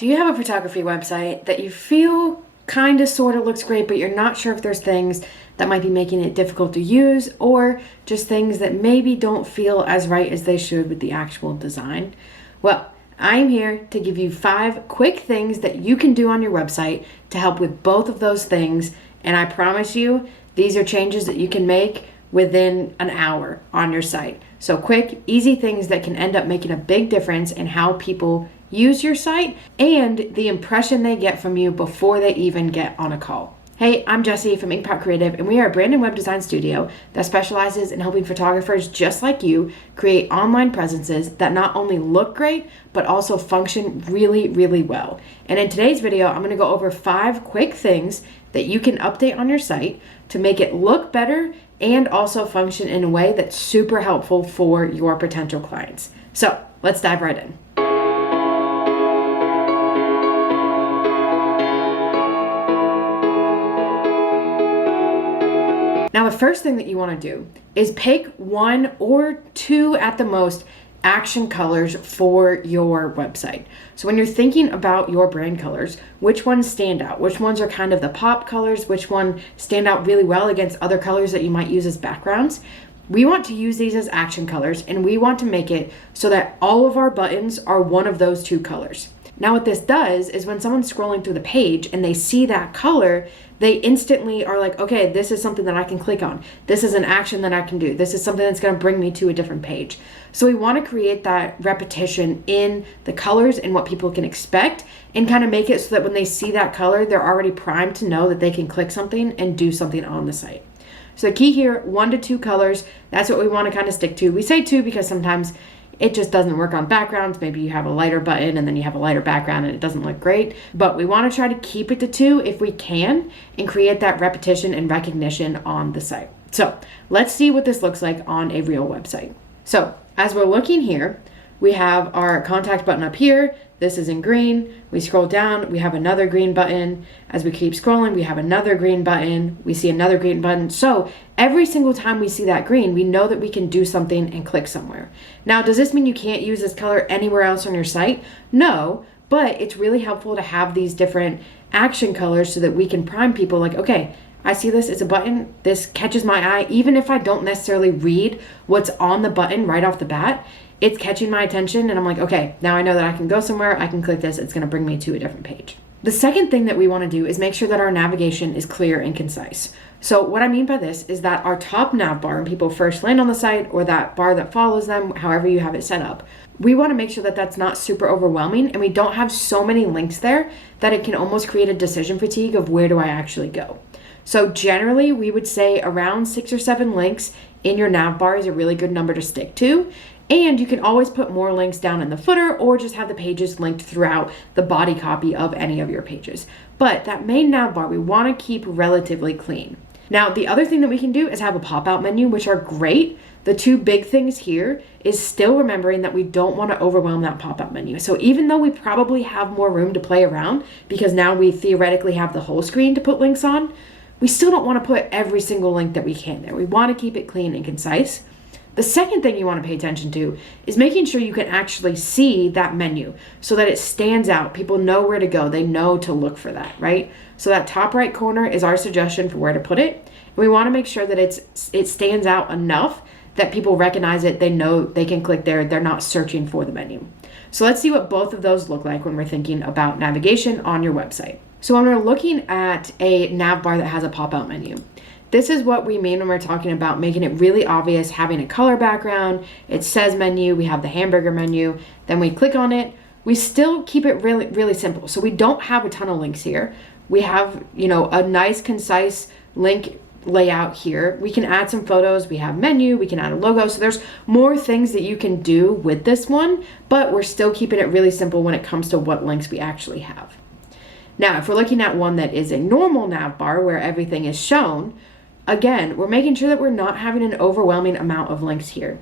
Do you have a photography website that you feel kind of sort of looks great, but you're not sure if there's things that might be making it difficult to use, or just things that maybe don't feel as right as they should with the actual design? Well, I'm here to give you 5 quick things that you can do on your website to help with both of those things. And I promise you, these are changes that you can make within an hour on your site. So quick, easy things that can end up making a big difference in how people use your site and the impression they get from you before they even get on a call. Hey, I'm Jessie from Inkpot Creative, and we are a brand and web design studio that specializes in helping photographers just like you create online presences that not only look great, but also function really, really well. And in today's video, I'm gonna go over 5 quick things that you can update on your site to make it look better and also function in a way that's super helpful for your potential clients. So let's dive right in. Now, the first thing that you want to do is pick 1 or 2 at the most action colors for your website. So when you're thinking about your brand colors, which ones stand out? Which ones are kind of the pop colors? Which one stand out really well against other colors that you might use as backgrounds? We want to use these as action colors, and we want to make it so that all of our buttons are one of those 2 colors. Now, what this does is when someone's scrolling through the page and they see that color, they instantly are like, okay, this is something that I can click on. This is an action that I can do. This is something that's going to bring me to a different page. So we want to create that repetition in the colors and what people can expect, and kind of make it so that when they see that color, they're already primed to know that they can click something and do something on the site. So the key here, 1 to 2 colors, that's what we want to kind of stick to. We say 2 because sometimes it just doesn't work on backgrounds. Maybe you have a lighter button and then you have a lighter background and it doesn't look great. But we want to try to keep it to 2 if we can, and create that repetition and recognition on the site. So let's see what this looks like on a real website. So as we're looking here, we have our contact button up here. This is in green. We scroll down, we have another green button. As we keep scrolling, we have another green button. We see another green button. So every single time we see that green, we know that we can do something and click somewhere. Now, does this mean you can't use this color anywhere else on your site? No, but it's really helpful to have these different action colors so that we can prime people like, okay, I see this, it's a button, this catches my eye. Even if I don't necessarily read what's on the button right off the bat, it's catching my attention, and I'm like, okay, now I know that I can go somewhere, I can click this, it's gonna bring me to a different page. The second thing that we wanna do is make sure that our navigation is clear and concise. So what I mean by this is that our top nav bar, when people first land on the site, or that bar that follows them, however you have it set up, we wanna make sure that that's not super overwhelming, and we don't have so many links there that it can almost create a decision fatigue of where do I actually go. So generally, we would say around 6 or 7 links in your nav bar is a really good number to stick to. And you can always put more links down in the footer, or just have the pages linked throughout the body copy of any of your pages. But that main nav bar, we want to keep relatively clean. Now, the other thing that we can do is have a pop-out menu, which are great. The 2 big things here is still remembering that we don't want to overwhelm that pop-out menu. So even though we probably have more room to play around, because now we theoretically have the whole screen to put links on, we still don't want to put every single link that we can there. We want to keep it clean and concise. The second thing you want to pay attention to is making sure you can actually see that menu so that it stands out. People know where to go. They know to look for that, right? So that top right corner is our suggestion for where to put it. And we want to make sure that it stands out enough that people recognize it. They know they can click there. They're not searching for the menu. So let's see what both of those look like when we're thinking about navigation on your website. So when we're looking at a nav bar that has a pop-out menu, this is what we mean when we're talking about making it really obvious, having a color background. It says menu, we have the hamburger menu, then we click on it. We still keep it really, really simple. So we don't have a ton of links here. We have, a nice, concise link layout here. We can add some photos, we have menu, we can add a logo. So there's more things that you can do with this one, but we're still keeping it really simple when it comes to what links we actually have. Now, if we're looking at one that is a normal nav bar where everything is shown, again, we're making sure that we're not having an overwhelming amount of links here.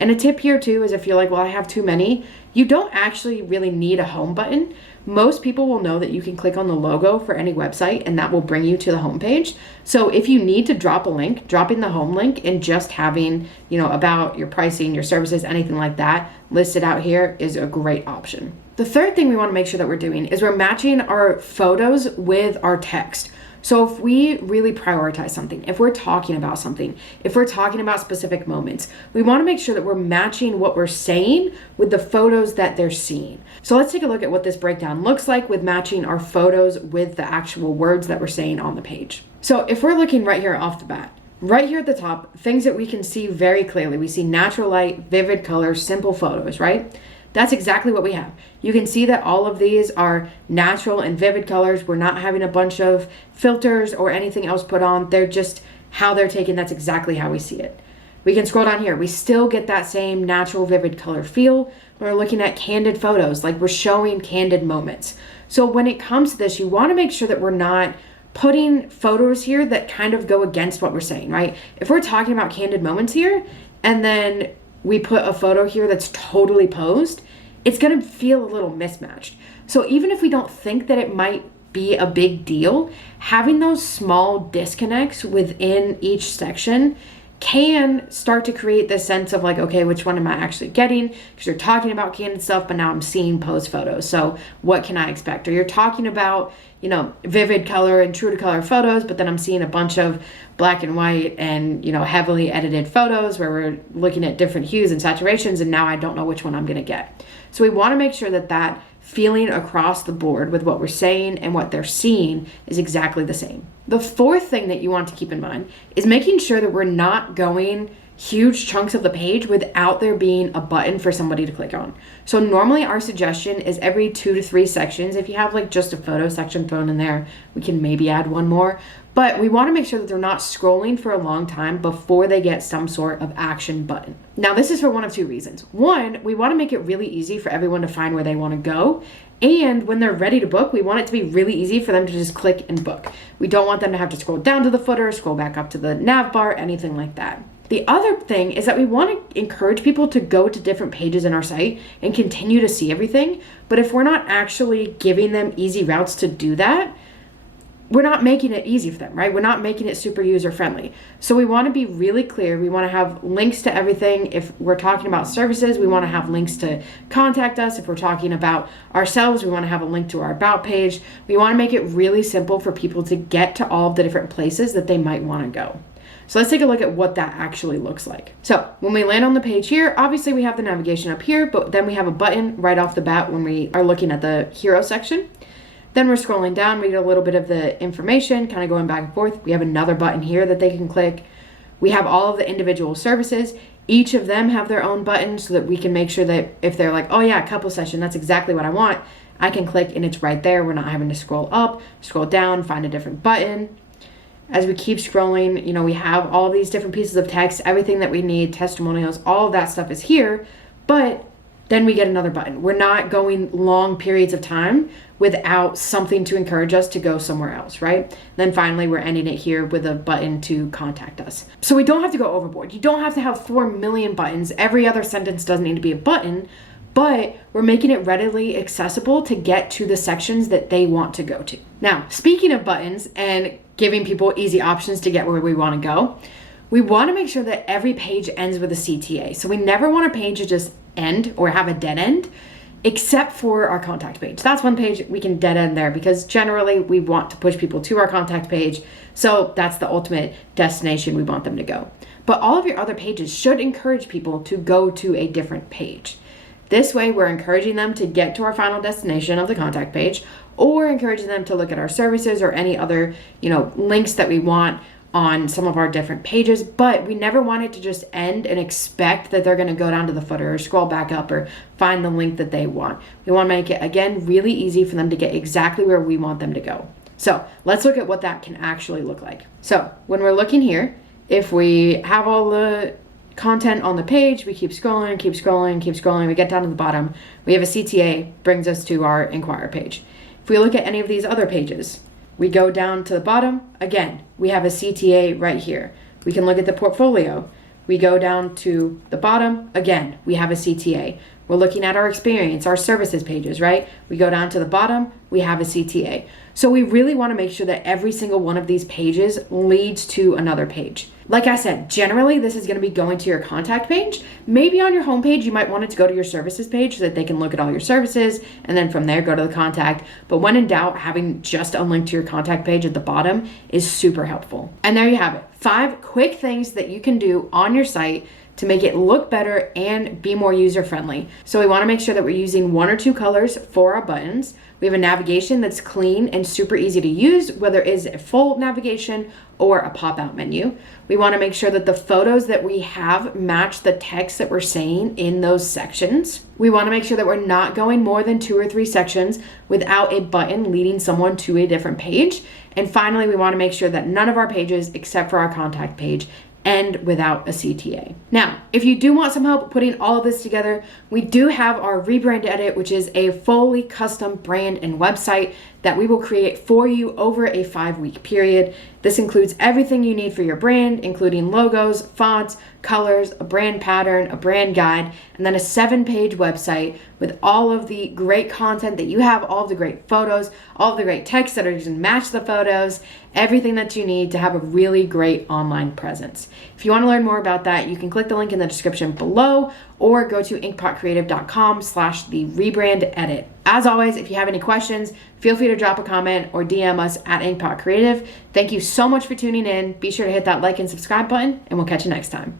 And a tip here too is if you're like, well, I have too many, you don't actually really need a home button. Most people will know that you can click on the logo for any website and that will bring you to the home page. So if you need to drop a link, dropping the home link and just having, about your pricing, your services, anything like that listed out here is a great option. The third thing we want to make sure that we're doing is we're matching our photos with our text. So if we really prioritize something, if we're talking about something, if we're talking about specific moments, we want to make sure that we're matching what we're saying with the photos that they're seeing. So let's take a look at what this breakdown looks like with matching our photos with the actual words that we're saying on the page. So if we're looking right here off the bat, right here at the top, things that we can see very clearly. We see natural light, vivid colors, simple photos, right? That's exactly what we have. You can see that all of these are natural and vivid colors. We're not having a bunch of filters or anything else put on. They're just how they're taken. That's exactly how we see it. We can scroll down here. We still get that same natural, vivid color feel when we're looking at candid photos, like we're showing candid moments. So when it comes to this, you want to make sure that we're not putting photos here that kind of go against what we're saying, right? If we're talking about candid moments here, and then we put a photo here that's totally posed, it's gonna feel a little mismatched. So even if we don't think that it might be a big deal, having those small disconnects within each section can start to create this sense of like, okay, which one am I actually getting? Because you're talking about candid stuff, but now I'm seeing posed photos. So what can I expect? Or you're talking about, vivid color and true to color photos, but then I'm seeing a bunch of black and white and, heavily edited photos where we're looking at different hues and saturations, and now I don't know which one I'm gonna get. So we wanna make sure that that feeling across the board with what we're saying and what they're seeing is exactly the same. The fourth thing that you want to keep in mind is making sure that we're not going huge chunks of the page without there being a button for somebody to click on. So normally our suggestion is every 2 to 3 sections. If you have like just a photo section thrown in there, we can maybe add one more. But we want to make sure that they're not scrolling for a long time before they get some sort of action button. Now, this is for one of 2 reasons. One, we want to make it really easy for everyone to find where they want to go. And when they're ready to book, we want it to be really easy for them to just click and book. We don't want them to have to scroll down to the footer, scroll back up to the nav bar, anything like that. The other thing is that we want to encourage people to go to different pages in our site and continue to see everything. But if we're not actually giving them easy routes to do that, we're not making it easy for them, right? We're not making it super user friendly. So we want to be really clear. We want to have links to everything. If we're talking about services, we want to have links to contact us. If we're talking about ourselves, we want to have a link to our about page. We want to make it really simple for people to get to all of the different places that they might want to go. So let's take a look at what that actually looks like. So when we land on the page here, obviously we have the navigation up here, but then we have a button right off the bat when we are looking at the hero section. Then we're scrolling down, we get a little bit of the information, kind of going back and forth. We have another button here that they can click. We have all of the individual services. Each of them have their own button so that we can make sure that if they're like, oh yeah, couple session, that's exactly what I want, I can click and it's right there. We're not having to scroll up, scroll down, find a different button. As we keep scrolling, we have all these different pieces of text, everything that we need, testimonials, all of that stuff is here, but then we get another button. We're not going long periods of time without something to encourage us to go somewhere else, right? Then finally, we're ending it here with a button to contact us. So we don't have to go overboard. You don't have to have 4 million buttons. Every other sentence doesn't need to be a button, but we're making it readily accessible to get to the sections that they want to go to. Now, speaking of buttons and giving people easy options to get where we want to go, we want to make sure that every page ends with a CTA. So we never want a page to just end or have a dead end, except for our contact page. That's one page we can dead end there because generally we want to push people to our contact page. So that's the ultimate destination we want them to go. But all of your other pages should encourage people to go to a different page. This way, we're encouraging them to get to our final destination of the contact page, or encouraging them to look at our services or any other, links that we want on some of our different pages. But we never want it to just end and expect that they're going to go down to the footer or scroll back up or find the link that they want. We want to make it, again, really easy for them to get exactly where we want them to go. So let's look at what that can actually look like. So when we're looking here, if we have all the content on the page, we keep scrolling, we get down to the bottom, we have a CTA, brings us to our inquire page. If we look at any of these other pages, we go down to the bottom, again, we have a CTA right here. We can look at the portfolio. We go down to the bottom, again, we have a CTA. We're looking at our experience, our services pages, right? We go down to the bottom, we have a CTA. So we really want to make sure that every single one of these pages leads to another page. Like I said, generally this is going to be going to your contact page. Maybe on your homepage, you might want it to go to your services page so that they can look at all your services and then from there go to the contact. But when in doubt, having just a link to your contact page at the bottom is super helpful. And there you have it. 5 quick things that you can do on your site to make it look better and be more user-friendly. So we want to make sure that we're using 1 or 2 colors for our buttons. We have a navigation that's clean and super easy to use, whether it is a full navigation or a pop-out menu. We want to make sure that the photos that we have match the text that we're saying in those sections. We want to make sure that we're not going more than 2 or 3 sections without a button leading someone to a different page. And finally, we want to make sure that none of our pages, except for our contact page, end without a CTA. Now, if you do want some help putting all of this together, we do have our Rebrand Edit, which is a fully custom brand and website that we will create for you over a 5-week period. This includes everything you need for your brand, including logos, fonts, colors, a brand pattern, a brand guide, and then a 7-page website with all of the great content that you have, all of the great photos, all of the great text that are going to match the photos, everything that you need to have a really great online presence. If you want to learn more about that, you can click the link in the description below or go to inkpotcreative.com/the rebrand edit. As always, if you have any questions, feel free to drop a comment or DM us at inkpotcreative. Thank you so much for tuning in. Be sure to hit that like and subscribe button, and we'll catch you next time.